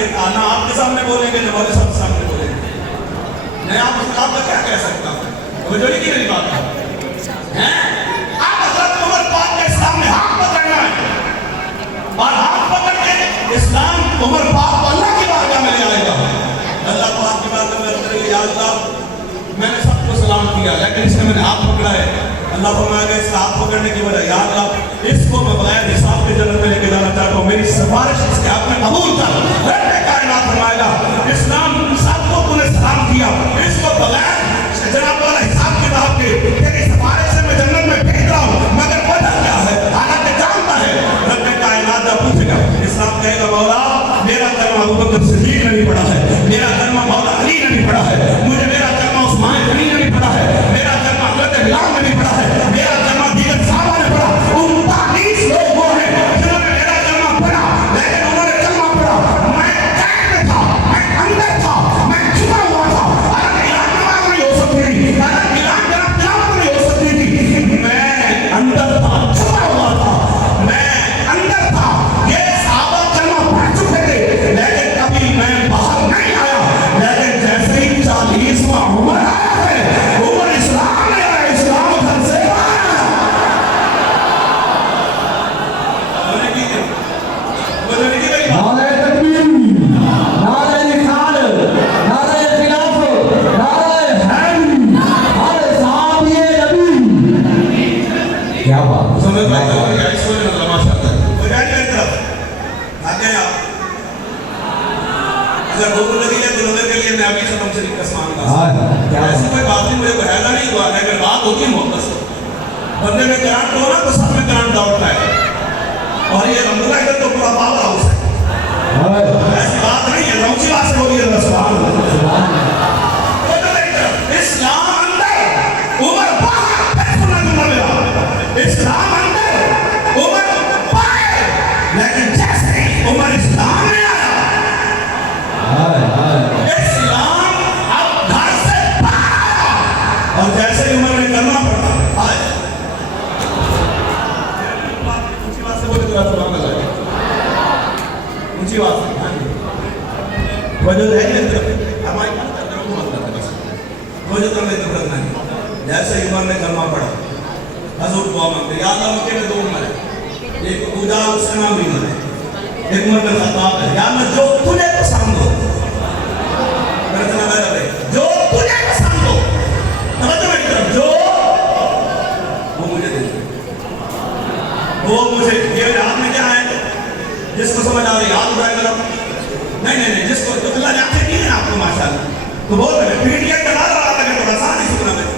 कि ना आपके सामने बोलेंगे ना मौलवी साहब सामने बोलेंगे। मैं आपके खिलाफ का क्या कह सकता हूँ? वो जोड़ी की मेरी बात है आप हज़रत उमर पाक के सामने हाथ पकड़ना है और हाथ पकड़ के इस्लाम उमर पाक को अल्लाह की बारगाह में ले आएगा। अल्लाह पाक की बारगाह में रख या अल्लाह मैंने सबको सलाम किया लेकिन इसने मैंने हाथ पकड़ा है। अल्लाह फरमाएगा इस हाथ पकड़ने की वजह या अल्लाह इसको मैं बगैर हिसाब के जन्नत में लेके जाना चाहता हूँ, मेरी सिफारिश इसके हाथ में कबूल कर। रब्बे कायनात फरमाएगा इस्लाम सबको तूने सलाम किया, इसको बगैर जनाब वाला हिसाब किताब के तेरी सिफारिश से मैं जन्नत में भेज रहा हूँ, मगर वजह क्या है? हालांकि जानता है रब्बे कायनात जब पूछेगा इस्लाम कहेगा मौला मेरा कलमा अबू बकर सिद्दीक ने नहीं पढ़ा है, मेरा कलमा मौला अली ने नहीं पढ़ा है, मुझे मेरा कलमा उस्मान गनी ने नहीं पढ़ा है, मेरा कलमा हज़रत बिलाल ने नहीं पढ़ा है, मेरा कलमा दीगर साहबा ने पढ़ा। 39 लोग वो हैं जिन्होंने मेरा कलमा पढ़ा लेकिन उन्होंने कलमा पढ़ा मैं कैद में था, मैं अंदर था, मैं छुपा हुआ था। अगर इलाज नमाज नहीं हो सकती थी, अगर इलाज तिलावत नहीं हो सकती थी, मैं अंदर था, छुपा हुआ था, मैं अंदर था। ये साहबा कलमा पढ़ चुके थे लेकिन कभी मैं बाहर नहीं आया। लेकिन जैसे ही 40वां उम्र आया है उमर इस्लाम ने आया, इस्लाम घर से आया। नारे तकबीर, नारे निकाल, नारे खिलाफ, नारे हैम, नारे साहब ये नबी। क्या बात समझ में आता है? क्या इसको नहीं मतलब माशाअल्लाह हो जाएगी मेरी तरफ आ गए आप। अगर भूख लगी है तो नजर के लिए मैं अभी से तुमसे रिक्वेस्ट मांगूंगा। ऐसी कोई बात नहीं, मुझे बहला नहीं हुआ लेकिन बात होती है मोहब्बत से। बंदे में करंट हो ना तो सब में करंट दौड़ता है और ये अल्हम्दुलिल्लाह इधर तो पूरा पावर हाउस है। ऐसी बात नहीं है, ऊंची बात से बोलिए सुभान अल्लाह। इस्लाम अंदर उमर बाहर सुना मेरा, इस्लाम अंदर उमर बाहर, लेकिन जैसे ही उमर इस्लाम में आया इस्लाम अब घर से बाहर आया और जैसे ही उमर ने कलमा पढ़ा ऊंची बात से बोले तो सुभान अल्लाह, ऊंची बात से वजह है ये तरफ हमारी बात करने को मत करना बस वजह तो नहीं रखना है। जैसे ही उमर ने कलमा पढ़ा हजूर दुआ मांगते या अल्लाह मक्के में 2 उमर है, एक खुदा उसका नाम भी उमर है, एक उमर बिन खत्ताब है। या अल्लाह जो तुझे पसंद हो, मेरा जनाब है भाई जो तुझे पसंद हो तवज्जो मेरी तरफ, जो वो मुझे दे दे, वो मुझे ये हाथ में क्या है जिसको समझ आ रही हाथ उठाए गलत नहीं जिसको तो अल्लाह ने आंखें दी है आपको माशाअल्लाह तो बोल रहे पीटीए चला रहा था तो आसान ही सुना मैं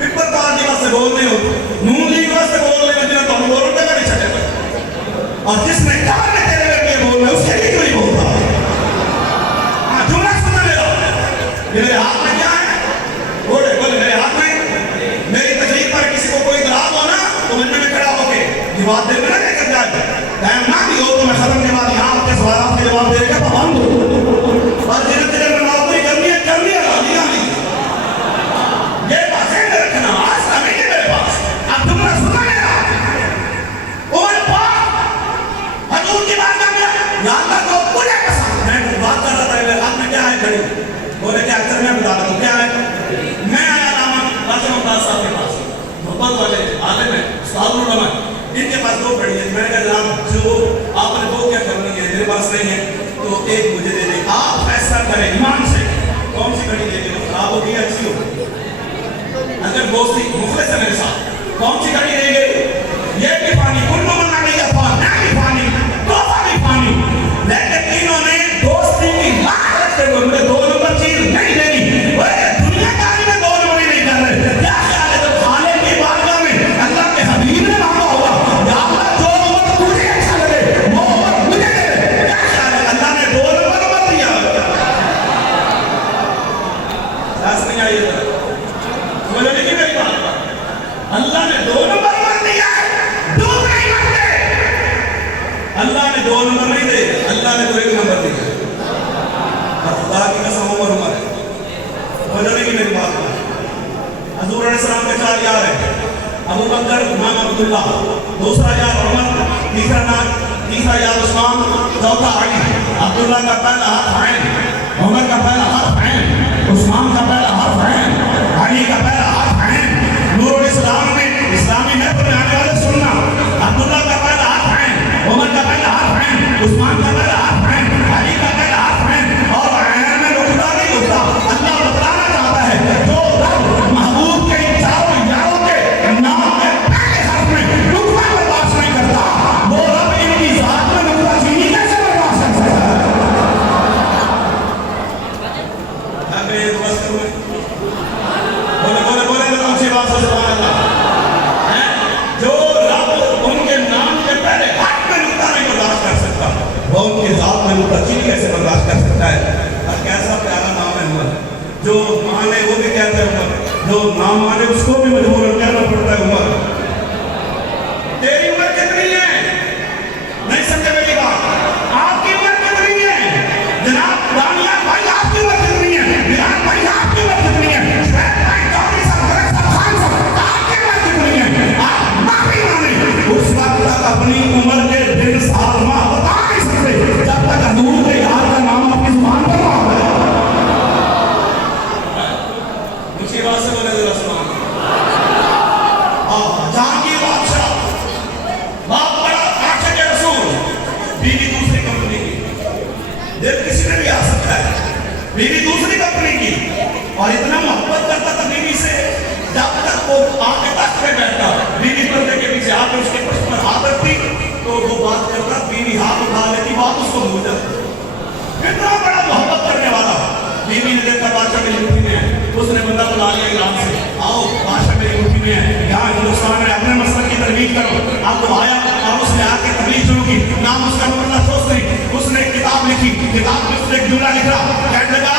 पेपर पार दिवस से बोल रहे हो नून दिवस से बोल रहे हो जिन्हें तो बोल रहे हैं छठे और जिसने कहा ने तेरे लिए बोल रहे उसके लिए क्यों नहीं बोलता? हाँ जुमला सुना ले लो, मेरे हाथ में क्या है? बोले मेरे हाथ में मेरी तकलीफ पर किसी को कोई इतराज हो ना तो मिलने में खड़ा होके जवाब दे मेरा लेकर जाए, टाइम ना भी हो तो मैं खत्म के बाद यहाँ आपके सवाल के जवाब देगा पाबंद हो और जिन्हें तेरे में नौकरी करनी है ये बातें रखना आज समय है मेरे पास। अब तुमने सुना लेना उमर पाक हजूर की बात कर या अल्लाह को पूरे पसंद। मैं बात कर रहा था मेरे हाथ में क्या है घड़ी, बोले क्या अक्सर मैं बता रहा हूँ क्या है। मैं आया नामा कासिम अब्बास साहब के पास मोहब्बत वाले आलिम है उस्ताद उलमा, इनके पास 2 घड़ी है। मैंने कहा जनाब जो आपने 2 क्या करनी है मेरे पास नहीं है तो एक मुझे दे दें, आप फैसला करें ईमान से कौन सी घड़ी देंगे, खराब होगी या अच्छी होगी। अगर दोस्ती मुखलिस है मेरे साथ कौन सी घड़ी देंगे, ये भी पानी कुल्लू मन्ना नहीं अफा ना भी पानी तोहफा भी पानी, लेकिन इन्होंने दोस्ती की बात रखते हुए मुझे 2 नंबर चीज नहीं देनी। दुनियादारी में 2 नंबर ही नहीं कर रहे। क्या ख्याल है जब खाने की बारगाह में अल्लाह के हबीब ने मांगा होगा या अल्लाह जो उम्र तुझे अच्छा लगे वो उम्र मुझे दे दे, क्या ख्याल है अल्लाह ने 2 नंबर मत दिया? सास नहीं आई है बोले लेकिन मेरी बात अल्लाह ने 2 नंबर मत दिया, 2 नहीं मांगते। अल्लाह ने 2 नंबर नहीं दे, अल्लाह ने तो 1 नंबर दिया। खुदा की कसम उमर है बोले लेकिन मेरी बात हजूर अलैहि सलाम के 4 यार है अबू बकर इमाम अब्दुल्लाह दूसरा यार उमर, तीसरा यार उस्मान, चौथा अली। अब्दुल्ला का पहला हाथ आयन, उमर का पहला हाथ आयन, उस्मान का पहला हाथ आयन, अली का पहला हाथ आयन। नूरुल इस्लाम में इस्लामी महफिल में आने वाले सुनना, अब्दुल्ला का पहला हाथ आयन, उमर का पहला हाथ आयन, उस्मान का पहला हाथ आयन, अली का पहला हाथ आयन। और आयन में रुकता नहीं होता। अल्लाह बतलाना चाहता है जो महबूब के इन चारों यारों के नाम के पहले हर्फ में रुकना बर्दाश्त नहीं करता, वो रब इनकी जात में नुक्ताचीनी कैसे बर्दाश्त कर सकता है? बोले अच्छी बात है। सुभान अल्लाह। जो रब उनके नाम के पहले हर्फ में नुक्ता नहीं बर्दाश्त कर सकता, वो उनकी जात में नुक्ताचीनी कैसे बर्दाश्त कर सकता है? और कैसा प्यारा नाम है उमर। जो माने वो भी कहते हैं उमर, जो ना माने उसको भी मजबूरन कहना पड़ता है उमर। तेरी उम्र कितनी है? नहीं समझे मेरी बात? आपकी उम्र कितनी है? जनाब दानिया भाई आपकी उम्र कितनी है? विराट भाई आपकी उम्र कितनी है? शहर भाई चौधरी साहब, भरत साहब, खान साहब आपकी उम्र कितनी है? आप माफी मांगे उस वक्त तक अपनी उम्र के दिन साल माह बता नहीं सकते जब तक हजूर के यार का नाम आपकी जुबान पर ना हो। मुझे बात से बोले जरा सुना। जहांगीर बादशाह बाप बड़ा आशिक रसूल, बीवी दूसरी कंपनी की। दिल किसी ने भी आ सकता है, बीवी दूसरी कंपनी की, और इतना मोहब्बत करता था बीवी से जब तक वो आके तख्त पे बैठता, बीवी पर्दे के पीछे आके उसके पृष्ठ पर हाथ रखती तो वो बात करता, बीवी हाथ उठा लेती, बात उसको भूल जाती। इतना बड़ा मोहब्बत करने वाला। बीवी ने देखा बादशाह मेरी मुट्ठी में है, उसने बंदा बुला लिया ईरान से, आओ बादशाह मेरी मुट्ठी में है, यहाँ हिंदुस्तान में अपने मसले की तरवीज करो। अब वो आया और उसने आके तबलीग शुरू की। नाम उसका मुल्ला चौधरी। उसने किताब लिखी, किताब में उसने एक जुमला लिखा, कहने लगा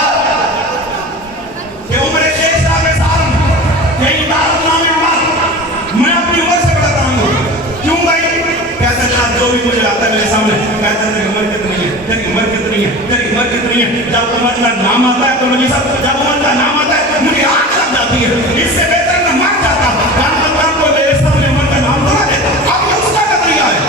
कि उम्र शेख साहब में सारम यही तारुफ नाम उमर, मैं अपनी उम्र से बड़ा काम हूँ। क्यों भाई? कहते हैं जो भी मुझे आता है मेरे सामने कहते हैं तेरी उम्र कितनी है, तेरी उम्र कितनी है, तेरी उम्र कितनी है। जब उमर का नाम आता है तो मुझे सब, जब उमर का नाम आता है मुझे आग लग जाती है। इससे बेहतर मैं मर जाता, को मेरे सामने उमर का नाम बता देता। अब ये उसका नजरिया है।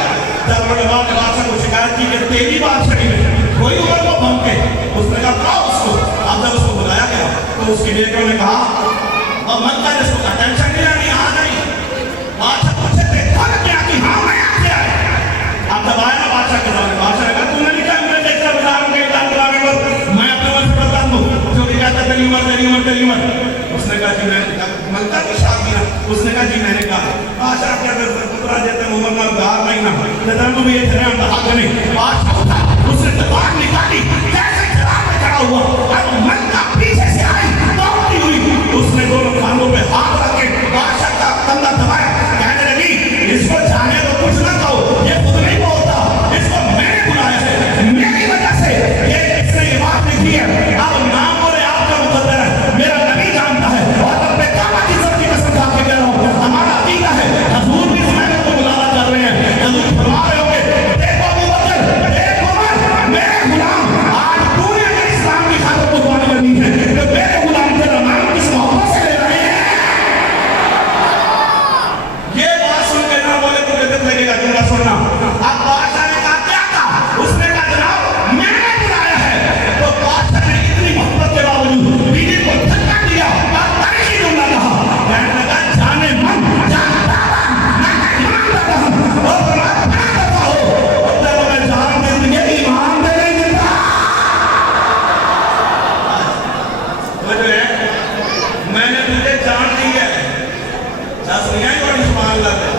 जब उन्होंने बादशाह को शिकायत की कि तेरी बादशाही में कोई उमर को भौंके, उसने कहा बुलाओ उसको। अब जब उसको बुलाया गया तो उसकी बेटियों ने कहा अब मत कर इसको, टेंशन नहीं लेनी, आ गई। बादशाह पूछे थे क्या कि हाँ मैं आके आया। अब जब आया ना बादशाह के सामने, बादशाह ने कहा तूने लिखा मैं देखता बाजार में इलान बुलाने पर मैं अपने मन से बता दूं जो भी कहता तेरी उम्र तेरी उम्र तेरी उम्र। उसने कहा जी मैं मलका की शादी है। उसने कहा जी मैंने कहा बादशाह क्या करते पुत्रा देते उम्र ना गार नहीं ना नजर भी ये तेरे अंदर हाथ नहीं। बादशाह उठा, उसने तलवार निकाली, जैसे जलाल में खड़ा हुआ अब मलका पीछे से आई दौड़ती हुई, उसने दोनों कानों पे हाथ रख के बादशाह का कंधा दबाया, कहने लगी इसको जाने तो कुछ ना कहो, ये खुद नहीं बोलता, इसको मैंने बुलाया है, मेरी वजह से ये इसने ये बात लिखी है। अब नाम बोले आपका मुकद्दर है, मेरा नबी जानता है और अपने काबा की सब की कसम खा के कह रहा हूँ हमारा अकीदा है हजूर भी इस महफिल को बुलाना चाह रहे हैं। हजूर फरमा रहे होंगे देखो अबू बकर, देखो उमर, मेरे गुलाम आज पूरे अगर इस्लाम की खातिर कुर्बानी करनी है तो मेरे गुलाम तेरा नाम किस मोहब्बत से ले रहे हैं। ये बात सुन के ना बोले तो बेदत लगेगा, जरा सुनना। अब बादशाह ने कहा क्या कहा? उसने कहा जनाब मैंने बुलाया है। तो बादशाह ने इतनी मोहब्बत के बावजूद बीवी को धक्का दिया और तारीखी जुमला कहा, कहने लगा जाने मन जान दावा ना ईमान दावा और बरात ना दावा हो तेरे में जान दे दिए ईमान दे नहीं देता। वो जो है मैंने तुझे जान दी है सास नहीं आई बड़ी सुभान अल्लाह है।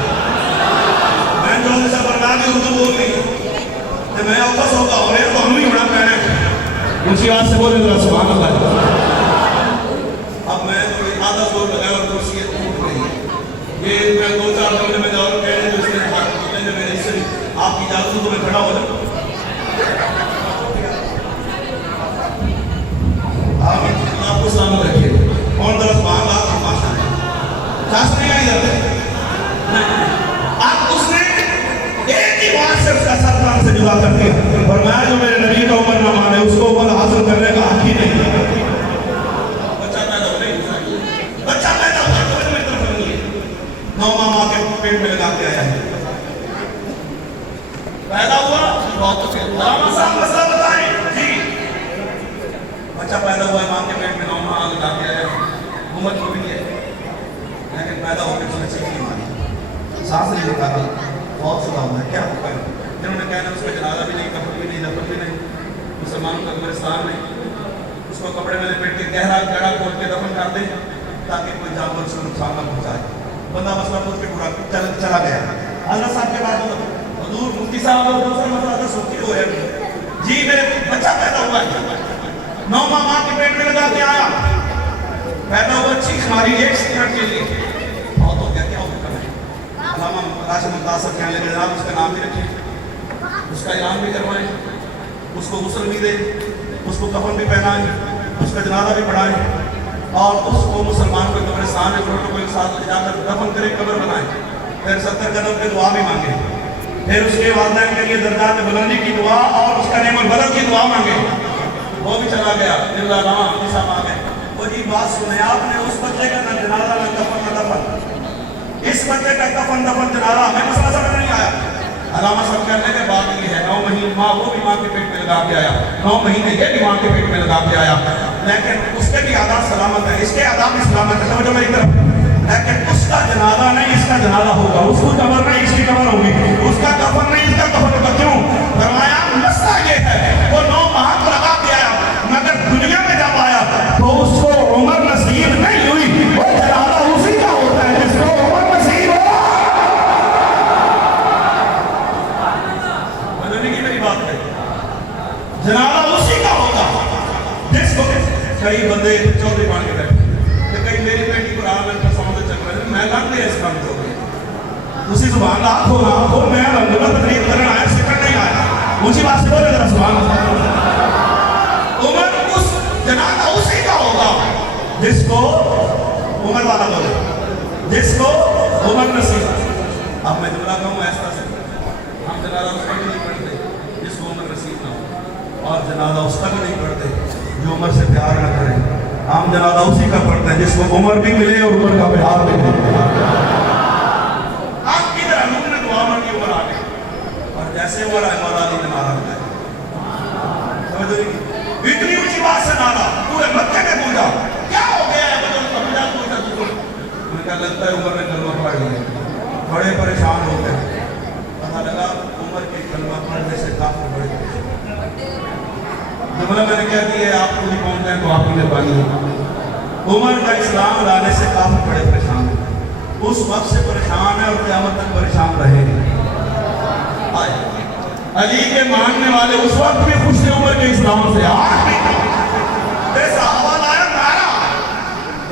मैं जो ऐसा बरना भी उर्दू बोल रही तो मैं वापस होगा और मेरे को हम ही होना पैना है ऊंची आवाज से बोले जरा सुभान अल्लाह। अब मैं तो आधा जोर लगाया और कुर्सी टूट गई। ये मैं 2-4 घंटे में जाऊँ कहने जो इसने मेरे इससे आपकी इजाजत तो मैं खड़ा हो जाऊँ। आपको सलामत रखिए और दरअसल सुभान अल्लाह की भाषा है सास नहीं आई जाते। अब उसने एक ही बात से उसका सरकार से जुदा कर दिया और मैं जो मेरे नबी का उम्र ना माने उसको उम्र हासिल करने का हक ही नहीं। बच्चा पैदा हो नहीं, बच्चा पैदा हुआ तो मैं तरफ नहीं है 9 माह के पेट में लगा के आया है। बच्चा पैदा हुआ मां के पेट में 9 माह लगा के आया, उम्र तो भी है, लेकिन पैदा होकर उसने सीख नहीं मारी, सांस नहीं निकाला, बहुत सुना हुआ है, क्या होगा? जिन्होंने कहना उसका जनाजा भी नहीं, कफन भी नहीं, दफन भी नहीं, मुसलमानों का कब्रिस्तान नहीं, उसको कपड़े में लपेट के गहरा गड़ा खोल के दफन कर दे ताकि कोई जानवर उसको नुकसान न पहुंचाए। बंदा मसला पूछ के पूरा चला गया। हज़रत साहब के बाद हजूर मुफ्ती साहब और दूसरा मसला था सोची हो है जी, मेरे बच्चा पैदा हुआ है, 9 माह मां के पेट में लगा के आया, पैदा हुआ, चीख मारी 1 सेकंड के लिए, बहुत हो गया, क्या होगा? अल्लामा राशिद मुतासिर कहने लगे जनाब उसका नाम भी रखें, उसका ऐलान भी करवाएं, उसको गुस्ल भी दें, उसको कफन भी पहनाएं, उसका जनाजा भी पढ़ाएं और उसको मुसलमान को कब्रिस्तान में फोटो को एक साथ ले जाकर दफन करें, कब्र बनाएं, फिर 70 कदम पे दुआ भी मांगे, फिर उसके वालिदैन के लिए दर्जात बुलंदी की दुआ और उसका नेमत बदल की दुआ मांगे। वो भी चला गया, ऐसा मांगे। वो जी बात सुने आपने, उस बच्चे का न जनाजा न कफन न दफन, इस बच्चे का कफन दफन जनाजा हमें मसला समझ नहीं आया। अलामा सब कहने के बाद ये है 9 महीने माँ वो भी माँ के पेट में लगा के आया, 9 महीने ये भी माँ के पेट में लगा के आया, लेकिन उसके भी आदाब सलामत है, इसके आदाब भी सलामत है, समझो मेरी तरफ। लेकिन उसका जनाजा नहीं इसका जनाजा होगा, उसकी कब्र नहीं इसकी कब्र होगी, उसका कफन नहीं इसका कफन होगा। क्यों? फरमाया मसला ये है वो 9 माह को लगा के आया, मगर दुनिया में जब आया तो उसको उम्र नसीब नहीं हुई। वो जनाजा उसी का होता है जिसको उम्र नसीब हो। मेरी बात है, जनाजा उसी का होगा जिसको कई बंदे चौधरी बन के बैठे, कई मेरी बेटी को राम का समुद्र चल रहा है, मैं लग गया इस काम को, उसी जुबान आप हो रहा हो, मैं अल्हम्दुलिल्लाह तकरीर करने आया, सीखने नहीं आया, ऊंची बात से बोले जरा सुभान अल्लाह। उम्र उस जनाजा उसी का होगा जिसको उम्र वाला बोले, जिसको उम्र नसीब। अब मैं जुमला कहूँ ऐसा से, हम जनाजा उसका भी नहीं पढ़ते जिसको उम्र नसीब ना हो, और जनाजा उसका भी नहीं पढ़ते जो उम्र से प्यार न करे। हम जनाजा उसी का पढ़ते हैं जिसको उम्र भी मिले और उम्र का प्यार भी मिले। आप किधर हमने दुआ मांगी, उम्र आ गई, और जैसे उम्र आए मौला अली ने नारा लगाया, समझ रही? इतनी ऊंची बात से नारा पूरे मक्के में गूंजा, क्या हो गया है? मतलब कबीला गूंजा तुझको, मुझे क्या लगता है उम्र ने कलमा पढ़ लिया, बड़े परेशान हो गए, पता लगा उम्र के कलमा पढ़ने से काफी बड़े जुमला मैंने क्या दिया है, आप पूरी पहुंच जाए तो आपकी मेहरबानी होगी। उमर का इस्लाम लाने से काफी बड़े परेशान है, उस वक्त से परेशान है और क़यामत तक परेशान रहेंगे। अली के मानने वाले उस वक्त भी खुश थे उमर के इस्लाम से, आज भी जैसा आवाज आया नारा,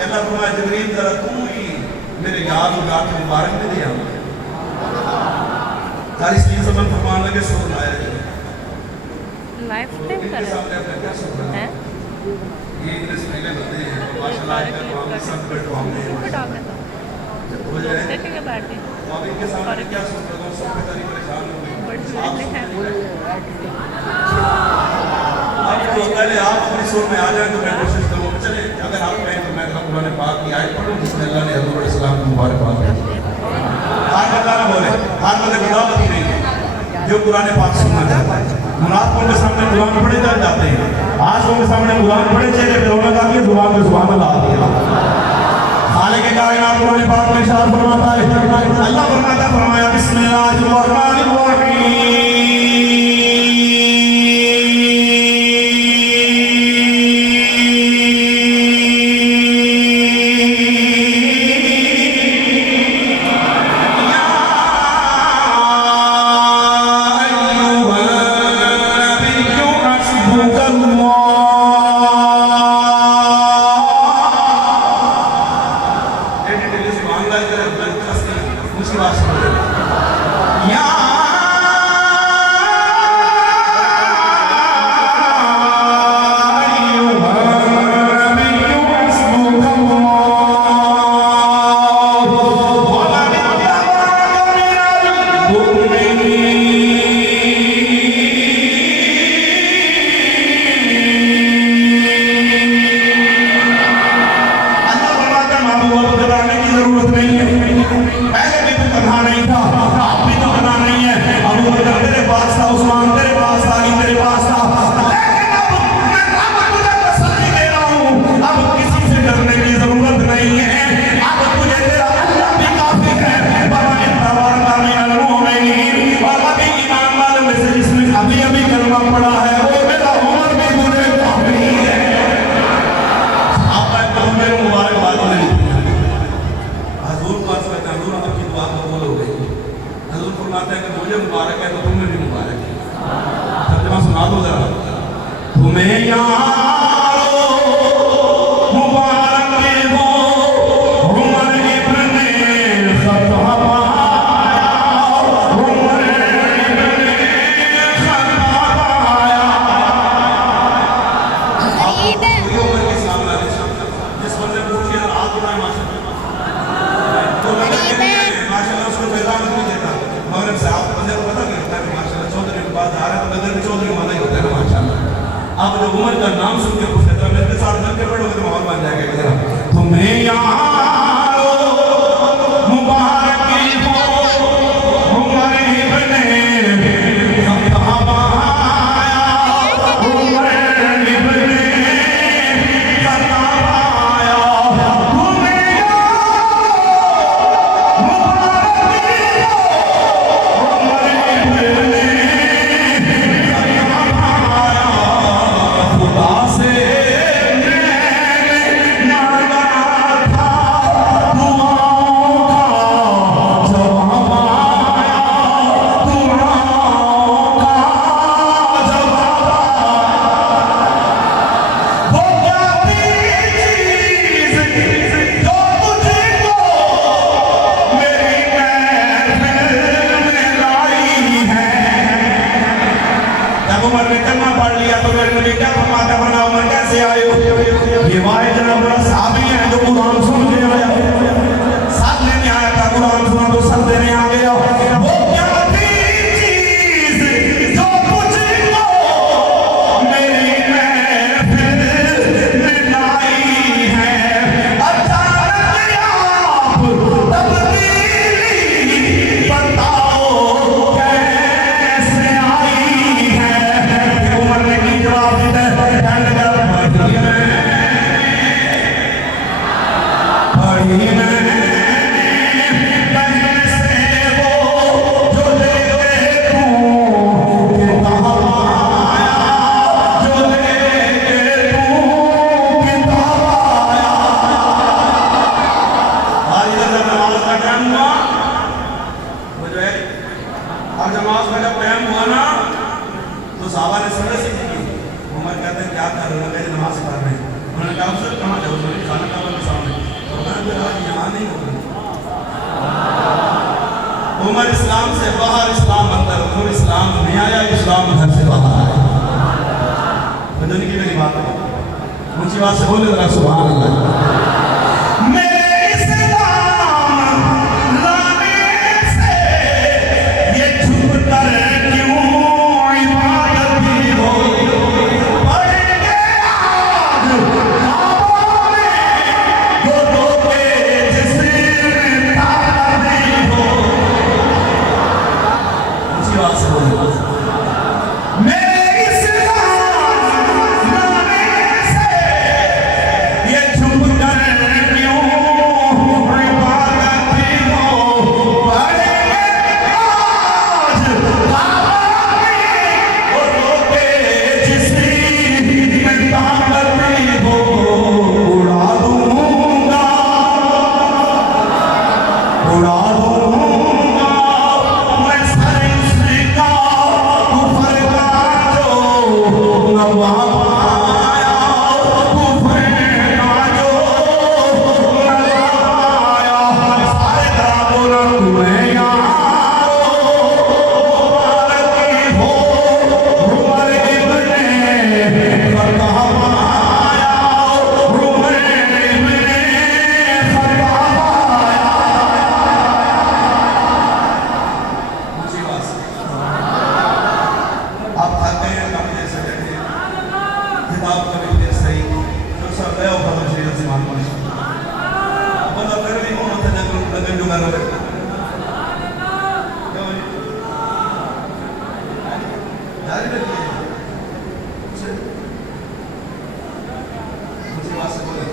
अल्लाह फरमाया जिब्रील जरा तू ही मेरे याद उगा के मुबारक में दिया। सारी स्क्रीन से मन फरमान लगे सुन आया लाइफ टाइम कर रहे हैं, ये इंग्लिश पहले बंदे हैं माशाल्लाह, सब बैठवाने हैं हो जाए देखेंगे बैठे अब इनके सामने क्या सोच रहा हूँ, सब बेचारी परेशान हो गई। आप पहले आप अपनी सोच में आ जाए तो मैं कोशिश करूँगा, चले अगर आप कहें तो मैं कुरान पाक की आयत पढ़ूँ जिसमें अल्लाह ने हज़रत इस्लाम को मुबारकबाद दी। हर बंदा ना बोले, हर बंदे बदावत ही नहीं है जो कुरान पाक सुनना चाहता है। मुनाफिकों के सामने कुरान पढ़े जाते हैं, आज उनके सामने कुरान पढ़े चेहरे पे रौनक आती है, जुबान पे सुभान अल्लाह आती है। खालिक के कायनात कुरान पाक में इरशाद फरमाता है, अल्लाह फरमाता फरमाया बिस्मिल्लाहिर्रहमानिर्रहीम, मुझे मुबारक है तो तुम्हें भी मुबारक है। तर्जुमा सुना दो जरा। तुम्हें यारो मुबारक हो उमर इब्न खत्ताब आया, उमर इब्न खत्ताब आया। ये उमर के इस्लाम ला दे। जिस बंदे पूछिए ना हाथ उठाए माशाल्लाह, तो मैंने माशाल्लाह उसको पैगाम नहीं देता मगरब से। आप बंदे को पता नहीं होता कि माशाल्लाह चौधरी के पास आ रहा है तो बंदे भी चौधरी माना ही होता है ना माशाल्लाह। आप जो उमर का नाम सुन के पूछ लेते मेरे साथ जम के पढ़ोगे तो माहौल बन जाएगा इधर। तुम्हें यारो मुबारक हो उमर इब्न खत्ताब आया, उमर इब्न खत्ताब आया। तुम्हें यारो मुबारक हो उमर इब्न खत्ताब आया। खुदा से मैंने मांगा था दुआओं का जवाब आया, दुआओं का जवाब आया। वो क्या थी चीज़ जो तुझको मेरी महफिल में लाई है। जब उमर ने कलमा पढ़ लिया तो मेरे नबी क्या फरमाते हैं, वरना उमर कैसे आए हो? ये वाहे जनाब बड़ा साहबी है जो कुरान सुन के आया, साथ लेने आया था, कुरान सुना तो सर देने आ गया। वो क्या थी चीज़ जो तुझको मेरी महफिल में लाई है। अचानक आप तब्दीली बताओ कैसे आई है। उमर ने की जवाब दिया, कहने लगा पढ़ी मैंने बहन से वो जो लेके तू किताब आया, जो लेके तू किताब आया। आज इधर जब नमाज का टाइम हुआ वो जो है, और नमाज का जब टाइम हुआ ना तो साहबा ने समझ सी की। उमर कहते हैं क्या कर रहे हो? मेरी नमाज पढ़ रहे हैं। उन्होंने कहा सर कहाँ जाओ? खाना काबा के सामने। यहाँ नहीं होगा। उमर इस्लाम से बाहर, इस्लाम अंदर। उमर इस्लाम नहीं आया, इस्लाम घर से बाहर आया। बंदे की मेरी बात है, ऊंची बात से बोले जरा सुभान अल्लाह। मेरे इस्लाम लाने से ये छुप कर क्यों इबादत की हो? पढ़ेंगे आज ख्वाबों में वो धोखे जिसमें ताकत नहीं हो। ऊंची बात से बोले मेरे इस्लाम लाने से ये छुप कर क्यों इबादत की हो? पढ़ेंगे आज ख्वाबों में वो धोखे जिसमें ताकत नहीं हो। उड़ा दूंगा मैं सर उसका कुफर का जो नवाब आया, कुफर का जो नवाब आया। सारे तरह बोला तुम्हें यारो मुबारक हो उमर इब्न खत्ताब आया, उमर इब्न खत्ताब आया। ऊंची बात से आप थक गए हैं, कम दे सकेंगे किताब कभी दे सही जो सब ले हो खत्म शरीर से मान पाए बंदा फिर भी कौन होता है लगन जो कर रहे जारी रखिए। ऊंची बात से बोले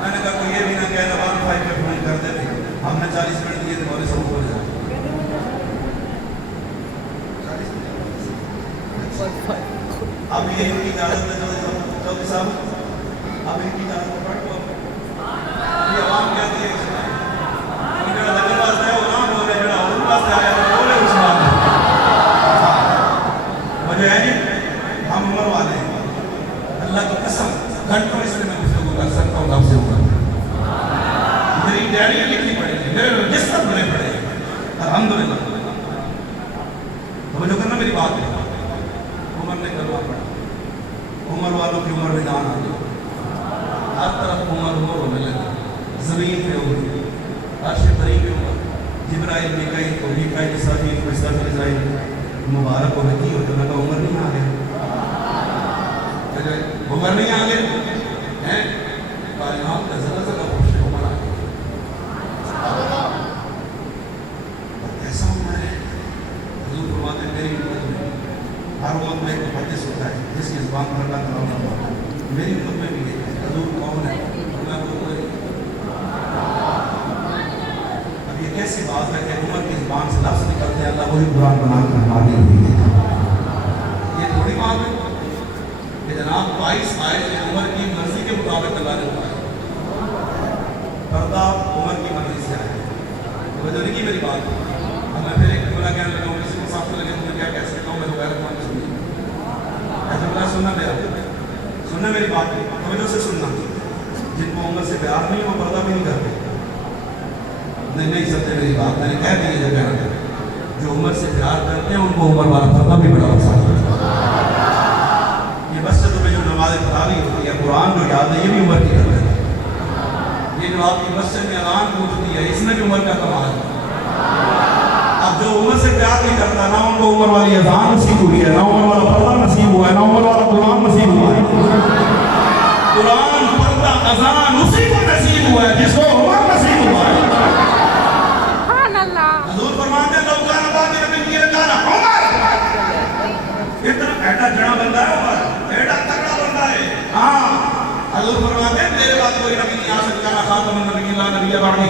मैंने कहा कोई ये भी ना कहना 1-5 में फोन कर देते, हमने 40 मिनट दिए थे बोले सब बोल जाए 40 मिनट। अब ये इनकी इजाजत है चौधरी साहब, अब इनकी इजाजत पढ़ लो। ये आवाम कहती है लगन वास्ता है वो ना अल्लाह की कसम घंटों इसलिए मैं गुफ्तगू कर सकता हूँ आपसे ऊपर। मेरी डायरी लिखनी पड़ेगी, मेरे रजिस्टर बने पड़ेंगे अल्हम्दुलिल्लाह। तो जो करना मेरी बात है, उमर ने करना पड़ा, उमर वालों की उम्र में दान आ गई, हर तरफ उमर उमर होने लगी, जमीन पे उमर, अर्श तरी पे उमर, जिब्राइल मिकाईल को मिकाईल इस्राफील को इस्राफील मुबारक हो गई हो, तो मैं उमर नहीं आ गया, उमर नहीं आ गया हैं, कायनात का ज़रा ज़रा खुश उमर आ गया। ऐसा उमर है, हुजूर फरमाते हैं मेरी उम्मत में हर उम्मत में एक मुहद्दिस होता है जिसकी ज़ुबान पर अल्लाह तआला होता है, मेरी उम्मत में भी है। हुजूर कौन है? मैं वो अब ये कैसी बात है कि उमर की ज़ुबान से लफ्ज़ निकलते हैं, अल्लाह वही कुरान बना कर हमारे लिए देता है। ये थोड़ी बात है कि जनाब 22 आयत उमर की मर्जी के मुताबिक अल्लाह ने बताया, पर्दा उमर की मर्जी से आया। तो वजह नहीं की मेरी बात, अब मैं फिर एक जुमला कहने लगा हूँ, इसको साफ लगे तो मैं क्या कह सकता हूँ, मैं तो गैर मान सुनिए, ऐसा जुमला सुनना मेरा, सुनना मेरी बात, तवज्जो से सुनना। जिनको उमर से प्यार नहीं वो पर्दा भी नहीं करते, नहीं समझे मेरी बात, मैंने कह दी है जगह, जो उमर से प्यार करते हैं उनको उमर वाला पर्दा भी बड़ा पसंद है। ये मस्जिद में जो नमाज तरावी होती है, कुरान जो याद है, ये भी उमर की करते हैं। ये जो आपकी मस्जिद में अज़ान गूंजती है, इसमें भी उमर का कमाल है। अब जो उमर से प्यार नहीं करता, ना उनको उमर वाली अज़ान नसीब हुई है, ना उमर वाला पर्दा नसीब हुआ है, ना उमर वाला कुरान नसीब हुआ है। कुरान, पर्दा, अज़ान उसी को नसीब हुआ है जिसको उमर नसीब हुआ है। हुजूर फरमाते हैं लौकान बात नबी की रकाना उमर, इतना ऐसा जड़ा बंदा है उमर, ऐसा तगड़ा बंदा है। हाँ, हुजूर फरमाते हैं मेरे बाद कोई नबी नहीं आ सकता, ना खातमुन नबिय्यीन नबी बानी।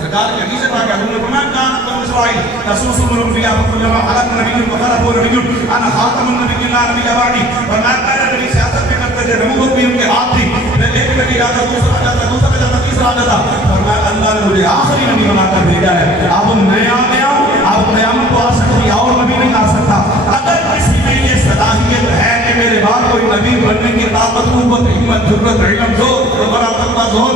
सरकार के हदीस पाक है, उन्होंने फरमाया कान कौम इसराइल रसूलुल अंबिया कुल्लमा खलक नबिय्युन व खलफु नबिय्युन अना खातमुन नबिय्यीन नबी बानी। फरमाया पहले नबी सियासत में करते थे, नबूवत भी उनके हाथ थी, एक नबी आता दूसरा जाता तीसरा जाता, फरमाया अल्लाह ने मुझे आखिरी नबी बनाकर भेजा है। अब मैं आ गया, अब क़यामत को आ सकती और नबी नहीं आ सकता। अगर किसी में ये सलाहियत है कि मेरे बाद कोई नबी बनने की ताकत, कुव्वत, हिम्मत, जुर्रत, इल्म, ज़ोर, बड़ा तकवा, ज़ोर,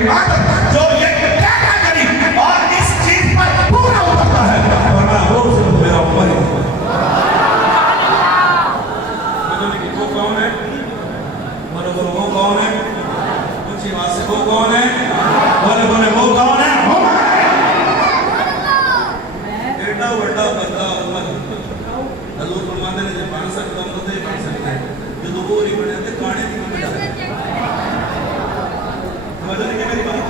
इबादत, जो ये कहना करी और इस चीज पर पूरा उतरता है, वरना वो सिर्फ मेरा उम्र है। वो कौन है? बोलो बोलो वो कौन है? ऊंची आवाज से वो कौन है? बोले बोले वो कौन है? एडा बड़ा बंदा उमर, हुजूर फरमाते हैं जब बन सकता हूं तो बन सकता है, जो वो नहीं बने थे काने की बजा समझ नहीं मेरी बात।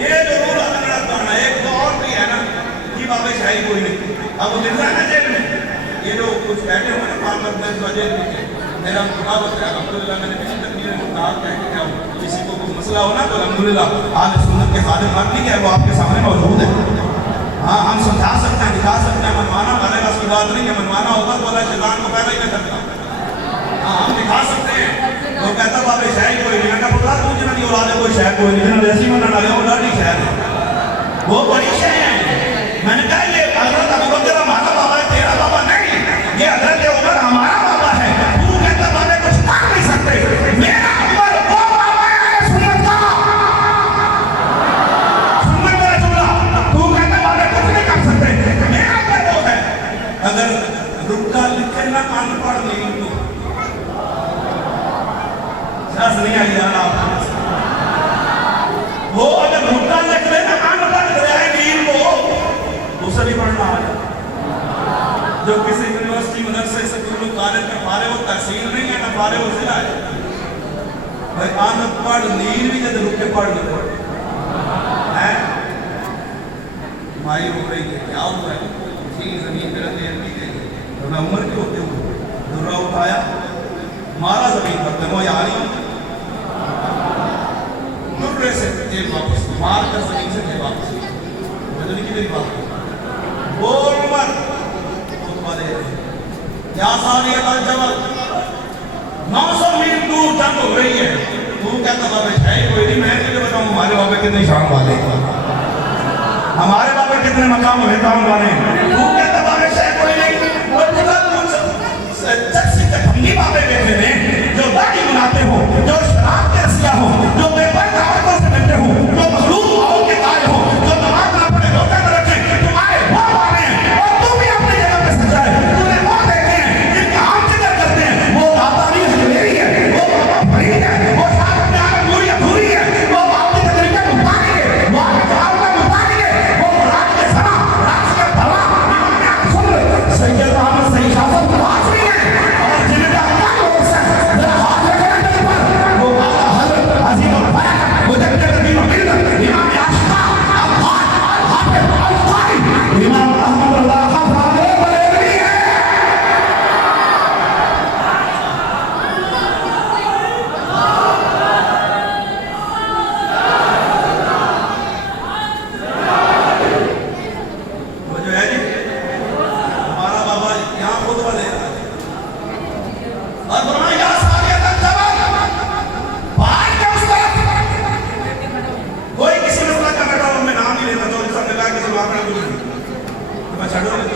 ये जो रूल अलग गाना एक तो और भी है ना कि बाबे शाही कोई नहीं, अब वो मिल रहा है जेल में, ये जो कुछ बैठे हुए हैं पार्लर में जेल में, मेरा मुताबिक है अल्हम्दुलिल्लाह, मैंने पिछली तकरीर में कहा कि किसी को कोई मसला हो ना तो अल्हम्दुलिल्लाह आज सुन्नत के खादिम मर्द नहीं है, वो आपके सामने मौजूद है। हाँ, हम समझा सकते हैं, दिखा सकते हैं, मनवाना हमारे पास की बात नहीं है, मनवाना होता तो अल्लाह शैतान को पैदा ही नहीं करता। हाँ, हम दिखा सकते हैं। वो कहता बाबे शायद कोई नहीं, मैं पुत्रा तू जिन्हें नहीं औलादे कोई शायद कोई नहीं, जिन्हें ऐसी मनना लगा औलाद ही शायद है, वो बड़ी शायद है। मैंने कहा ये हज़रत अबू बकर हमारा बाबा है, तेरा बाबा नहीं, ये हज़रत उमर हमारा बाबा है। तू कहता बाबे कुछ कर नहीं सकते, मेरा उमर वो बाबा है सुन्नत का, सुन्नत मेरा जुमला, तू कहता बाबे कुछ नहीं कर सकते, मेरा उमर वो है। अगर रुक्का लिखे ना अनपढ़ नहीं तो रस नहीं आई यार आप, वो अगर रुक्का लिख लेना अनपढ़ रहेगी तो उसे भी पढ़ना आ जाए। जो किसी यूनिवर्सिटी मदरसे से स्कूल कॉलेज में फारे वो तहसील नहीं है ना फारे वो जिला है भाई, अनपढ़ नील भी जब रुक के पढ़ लो है माई हो रही है, क्या हुआ है ठीक जमीन पे रखते हैं की गई तो मैं उम्र के होते हुए दुर्रा उठाया मारा जमीन पर दमो यानी दुर्रे से तेल वापस मार कर जमीन से तेल वापस, मुझे की मेरी बात बोल उमर क्या सारी जबल 900 मील दूर जंग हो रही है, तू कहता बाबे है कोई नहीं, मैं तुझे बताऊं हमारे बाबे कितने शान वाले, हमारे बाबे कितने मकाम हुए काम वाले, तू कहता बाबे है कोई नहीं, और पूरा कुछ 10 से तक हमनी बाबे देखे ने जो और फरमाया या सारियत जबल भाग के उस तरफ। कोई किसी मसला का बैठा हो, मैं नाम नहीं लेता, तो सबने कहा कि सब आपने कुछ तो मैं छड़ दूंगा।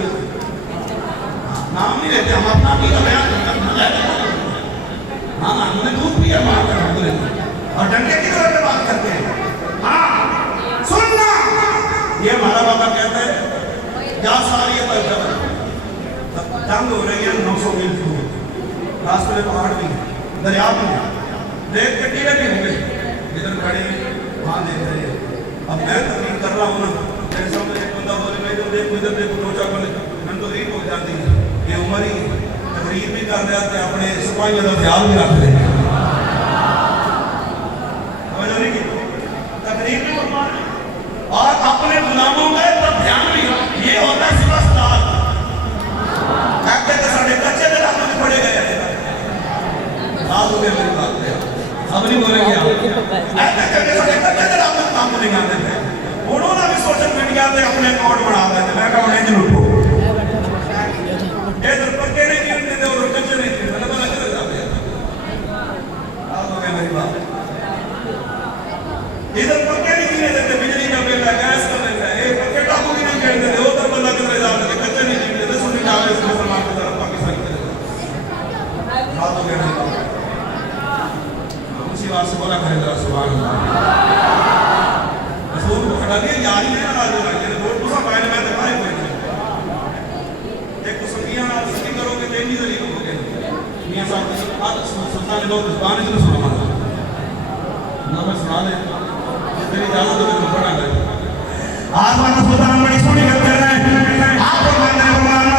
नाम नहीं लेते हम, अपना भी तो बयान करते हैं। हाँ हमने दूध पिया मार कर और डंडे की तरह से बात करते हैं। हाँ सुनना, ये हमारा बाबा कहता है क्या सारियत जबल, जंग हो रही है 900 मील दूर, रास्ते में पहाड़ भी है, दरिया भी है, देख के टीले भी होंगे, इधर खड़े वहाँ देख रहे हैं। अब मैं तकलीफ कर रहा हूँ ना, मेरे सामने एक बंदा बोले मैं इधर देखो दो चार बंदे मन तो रीत हो जाती है। ये उम्र ही तकरीर भी कर रहे थे, अपने सिपाहियों का ख्याल भी रख रहे हैं। तकरीर भी और अपने गुलामों का तब ध्यान भी, ये होता है सिवा सलाद। कहते थे साढ़े कच्चे दे रात में पड़े गए रात हो गए, मेरी बात है अब नहीं बोलेंगे आप। ऐसे करके साढ़े कच्चे दे रात में काम नहीं आते थे। उन्होंने भी सोशल मीडिया पे अपने अकाउंट बना देते, मैं कहूँ नहीं लूटो इधर पक्के नहीं गिरने दे, उधर कच्चे नहीं गिरने, मतलब अलग अलग जाते हैं। रात हो गए मेरी बात, इधर पक्के नहीं गिरने देते, बिजली का बिल है, गैस का बिल है, एक पक्के टापू की नहीं गिरने देते, उधर बंदा किधर जाते थे, कच्चे नहीं गिरने देते, सुन्नी डाले से मुसलमान की तरफ पाकिस्तान की तरफ। रात हो गए मेरी बात, उसी बात से बोला करें जरा सुभान अल्लाह। रसूल को हटा दिया, यार ही नहीं ना राज लगा ये वोट दूसरा पाए मैं दिखाए कोई नहीं। एक तो संगियां सही करोगे तो नहीं जरूरी होगे। मियां साहब की बात सुल्तान ने लोग जुबान से सुना माना ना, मैं सुना दे तेरी इजाजत हो तो पढ़ा ले। आज मैं सुल्तान बड़ी सोनी बात कर रहे हैं, आप मैंने माना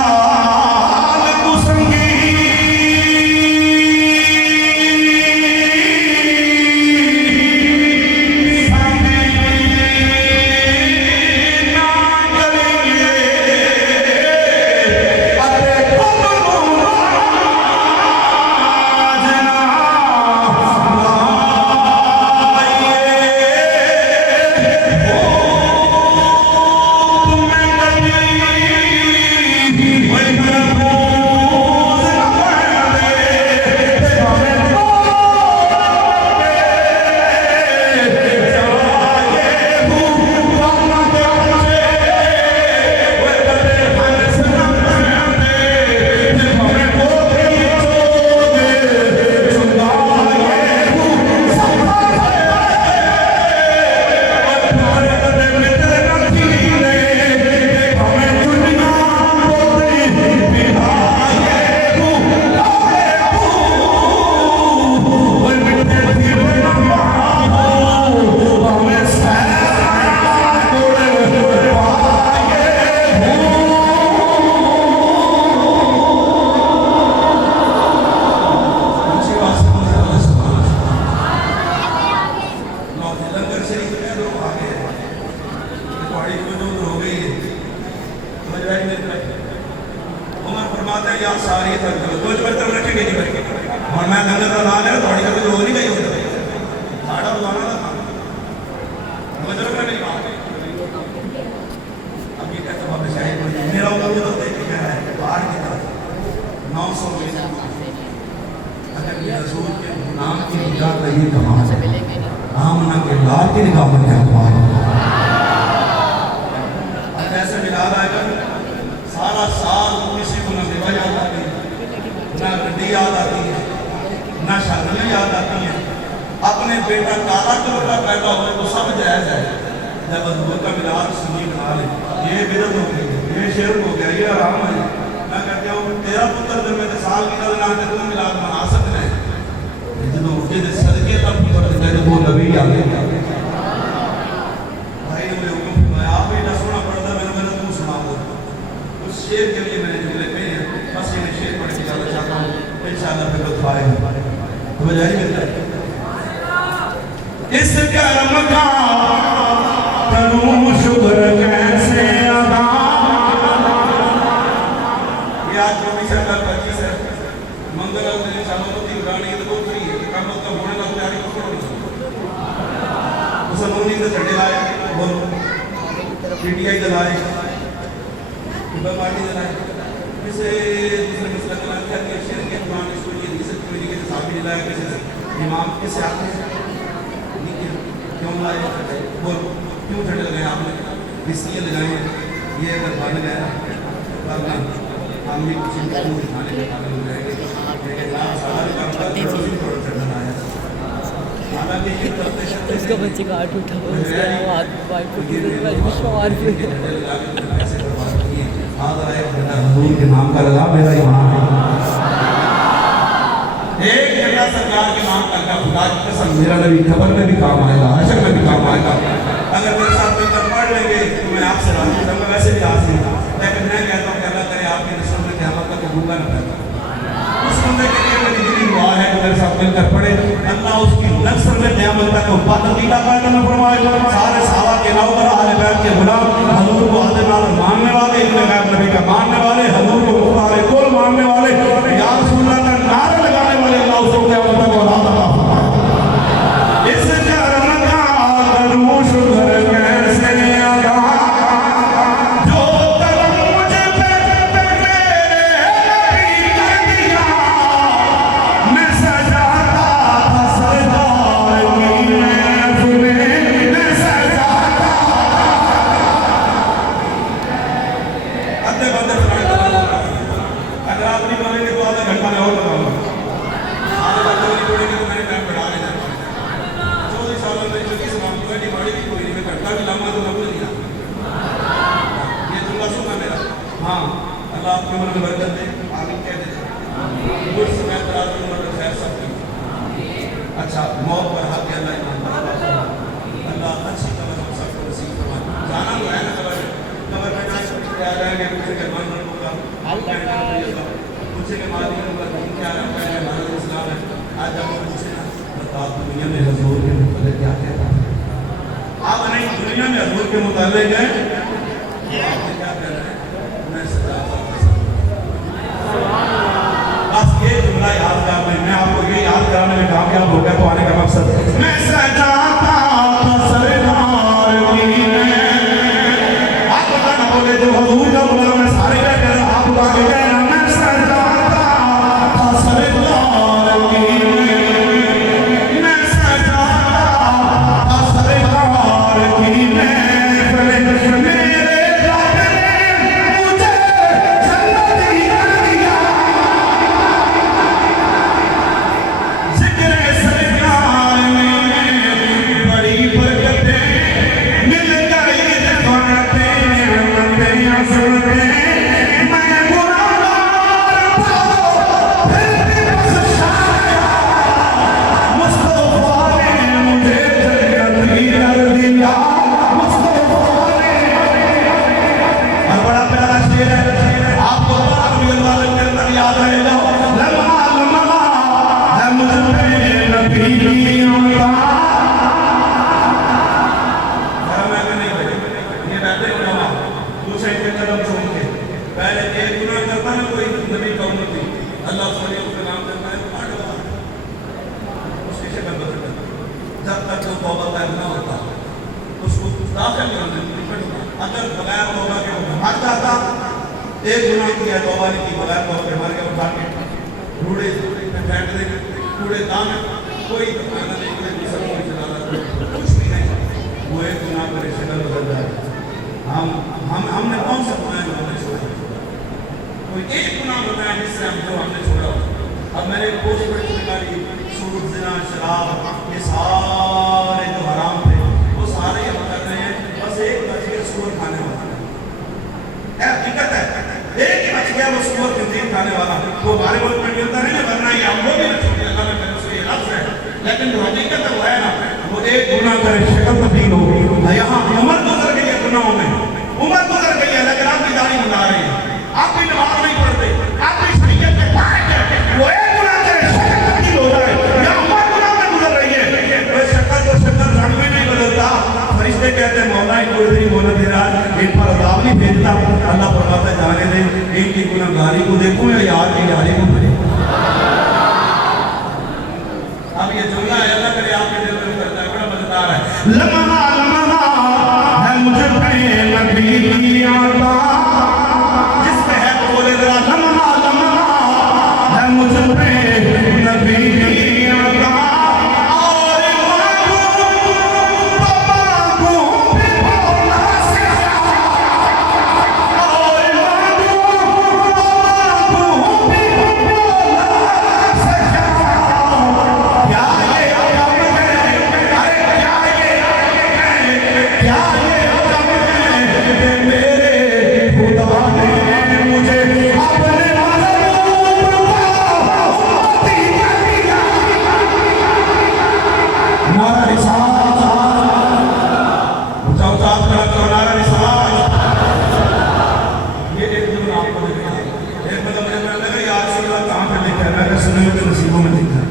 लंबू संगी अपने बेटा काला करोड़ा पैदा हो तो सब जायज है, जब हजूर का मिलाद सुन्नी बना ले, ये बिदअत हो गई, ये शिर्क हो गया, ये हराम है। मैं कहता हूँ तेरा पुत्र जब मैं साल की ना ते तू मिलाद मना सकते हैं, जो उसके सदके तब पुत्र देते तो वो नबी आ गए। भाई ने मुझे हुक्म फरमाया, आप बेटा सोना पढ़ता, मैंने तू सुना दो। उस शेर के लिए मैंने जुमले कहे हैं, बस ये शेर पढ़ के जाना चाहता हूँ, इंशाअल्लाह फिर लुत्फ आएगा। तो बजाय मिलता है इस कर्म का करूं शुक्र कैसे अदा। ये आज 24 है, कल 25 है, मंगल और दिन इंशाअल्लाह होती उड़ानी तो बहुत फ्री है, काम तो होने का तैयारी करो। उस नूनी से झंडे लाए, बोलो पीटीआई दलाए, पार्टी दलाए, इसे दूसरे मसला का क्या शेर के कुरान इसको ये नहीं सकते। लाया किसी से इमाम कैसे आते हैं क्यों लाए बोल क्यों झंडे लगाए आपने इसलिए लगाए हैं ये अगर बन गया वरना हम भी कुछ दिखाने के काबिल हो जाएंगे हालांकि ये करते उसका बच्चे का हाथ उठा हुआ उसका हाथ बाइक को विश्वास हजूर के नाम का लगा मेरा ईमान एक जगह सरकार के नाम का लगा खुदा की कसम मेरा नबी खबर में भी काम आएगा हशर में भी काम आएगा अगर मेरे साथ मिलकर पढ़ लेंगे तो मैं आपसे राजी हूं मैं वैसे भी आज नहीं लेकिन मैं कहता हूं कि अल्लाह करे आपकी नस्ल में क़यामत तक भूखा न पैदा उस बंदे के लिए मेरी दिली दुआ है कि मेरे साथ मिलकर पढ़े अल्लाह उसकी नस्ल में क़यामत तक पाकीज़ा पैदा न फरमाए सारे सहाबा के नौकर अहले बैत के गुलाम हजूर को आदे नाल मानने वाले इब्न गैब नबी का मानने वाले हजूर को मुख्तार कुल मानने वाले या रसूलुल्लाह का नारा लगाने वाले अल्लाह उसको क़यामत तक औलाद अता फरमाए इस कर्म का करूं शुक्र कैसे अदा जो करम मुझ पे मेरे कर दिया मैं सजाता था सरदार की महफिल मैं सजाता अद्दे बंदे अगर आप नहीं बोलेंगे तो आधा घंटा मैं और बताऊंगा आधे बंदे नहीं बोलेंगे तो मैंने टाइम बढ़ा देना 14 सालों में जो किस नाम की बड़ी भी कोई नहीं मैं घंटा भी लंबा तो मैं बोल दिया ये जुमला सुनना मेरा हाँ अल्लाह आपके मन में बरकत दे आमीन कह दे गुड समय तराजू में खैर सब अच्छा मौत पर हाथ के अल्लाह ईमान अल्लाह अच्छी कब्र हम सबको नसीब फरमाए जाना तो है ना कब्र में ना आ जाएंगे पूछे के मन होगा पूछे के मालिक होगा क्या रखा है हमारा इस्लाम है आज जब वो पूछे ना बता दुनिया में हजूर के मुताबिक क्या कहता है आप नहीं दुनिया में हजूर के मुताबिक है क्या कह रहे हैं मैं सजा बस ये जुमला याद कर लें मैं आपको ये याद कराने में कामयाब हो गया तो आने का मकसद मैं सजाता था सरदार की आप पता ना बोले जो हजूर का बुला मैं सारे क्या कह रहा आप उठा के कहना मैं सजाता था सरदार की मैं सजाता था सरदार की महफिल मेरे रब ने मुझे जन्नती कर दिया जिक्र सरकार में बड़ी बरकतें मिल गई रफ़ाक़तें नेमतें सुनते मैं गुनाहगार था फिर भी बख्शाया मुस्तफ़ा ने मुझे जन्नती कर दिया मुस्तफ़ा ने और बड़ा प्यारा शेर है आपको रबी अल्लाह के अंदर याद आएगा लम्हा लम्हा है मुझ पे नबी की आता मैं नहीं भाई ये बैठे उलमा दूसरे के कदम चूम के पहले एक गुनाह करता है कोई नबी का उम्मती अल्लाह सोने उसका नाम करता है आठ बार उसकी शक्ल बदल जब तक वो तौबा तैयार ना होता उसको दाखिल नहीं होने अगर बगैर तौबा के वो मर जाता एक गुनाह किया तौबा नहीं की बगैर तौबा के मर के उठा के कूड़े में फेंक देंगे कूड़े दान कोई खाना नहीं कोई दूसरा कोई चला कुछ भी नहीं वो एक गुनाह पर शक्ल बदल जाए हमने कौन सा गुनाह हमने छोड़ा कोई एक गुनाह बताया जिससे हम जो हमने छोड़ा अब मैंने पोस्ट पर निकाली सूद ज़िना शराब ये सारे जो हराम थे वो सारे हम कर रहे हैं बस एक बच गया सूअर खाने वाला हकीकत है एक ही बच गया वो सूअर खंजीर खाने वाला वो हमारे मुल्क में मिलता नहीं है वरना ये हम लोग भी नहीं छोड़े अल्लाह ने उससे ये लफ्ज़ है लेकिन जो हकीकत है वो है ना वो एक गुनाह करे शक्ल तब्दील हो यहाँ उम्र गुजर गई है गुनाहों में उम्र गुजर गई है लेकिन आप भी दाढ़ी बना रहे हैं आप भी नमाज नहीं पढ़ते आप भी शरीयत के पाक है वो एक गुनाह करे शक्ल तब्दील हो जाए या उम्र गुनाह में गुजर रही है वो शक्ल तो शक्ल रंग में नहीं बदलता फरिश्ते कहते हैं मौला कोई नहीं मोहन तेरा इन पर अज़ाब नहीं भेजता अल्लाह फरमाता है जाने दे इनकी गुनाहगारी को देखो या यार की यारी को देखो अब ये जुमला है अल्लाह करे आपके दिल में करता है बड़ा मजेदार है लम्हा लम्हा है मुझे पे नबी की आता जिस पे है तो बोले जरा लम्हा लम्हा है मुझे पे नबी की लिखा है, मैं कहा सुने के नसीबों में लिखा है।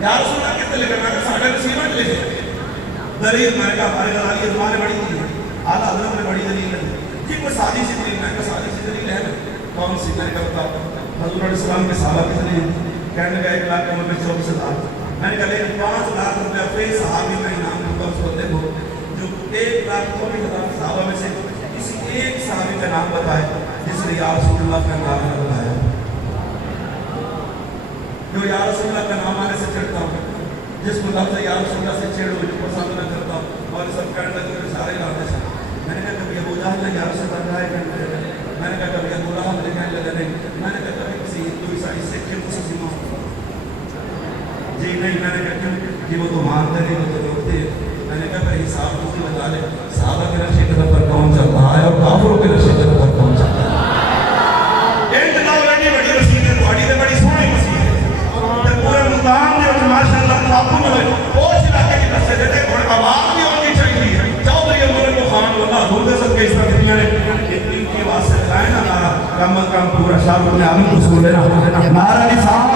यार सुना कितने लिखा, मैं कहा साढ़े नसीब में लिखे। दलील मैंने कहा हमारे घर आगे ने बड़ी थी, आला हजरत ने बड़ी दलील है जी, कोई सादी सी दलील, मैं कहा सादी सी दलील है कौन सी, मैंने कहा बताओ। हजूर अलैहिस्सलाम के सहाबा की दलील, कहने लगा 1,94,000। मैंने कहा लेकिन 5 लाख रुपया पे सहाबी का इनाम दूंगा उस बंदे को जो 1,24,000 सहाबा में से किसी एक सहाबी का नाम बताए जिसने या रसूलुल्लाह का नाम न बताया, जो या रसूलुल्लाह का नाम आने से चिढ़ता हूँ, जिसको लफ्ज़ या रसूलुल्लाह से चिढ़ हो, जो पसंद न करता हूँ, और सब कहने लगे सारे लाते हैं। मैंने कहा कभी अबू जहल ने या रसूलुल्लाह कहा है, मैंने कहा कभी अबू लहब ने कहने लगा नहीं, मैंने कहा कभी किसी हिंदू ईसाई सिख के मुसलमान जी नहीं, मैंने कहा क्यों कि वो तो मानते नहीं, वो तो रोकते। मैंने कहा भाई हिसाब उसकी लगा ले, साहबा के नशे कदम पर कौन चलता है और काफिरों के नशे कदम पर कौन चलता है। एक जनाब एडी बड़ी मसीह है, थोड़ी ते बड़ी सोहनी मसीह है ते पूरे मुल्तान दे विच माशाअल्लाह काबू में बहुत इलाके की दस्ते देते और आवाज भी होनी चाहिए। चौधरी अब्दुल खान वल्लाह होंदे सब के इस तरह कितने ने इतनी की आवाज से गाए ना नारा कम पूरा शाह ने आलम को सुन लेना नारा निशान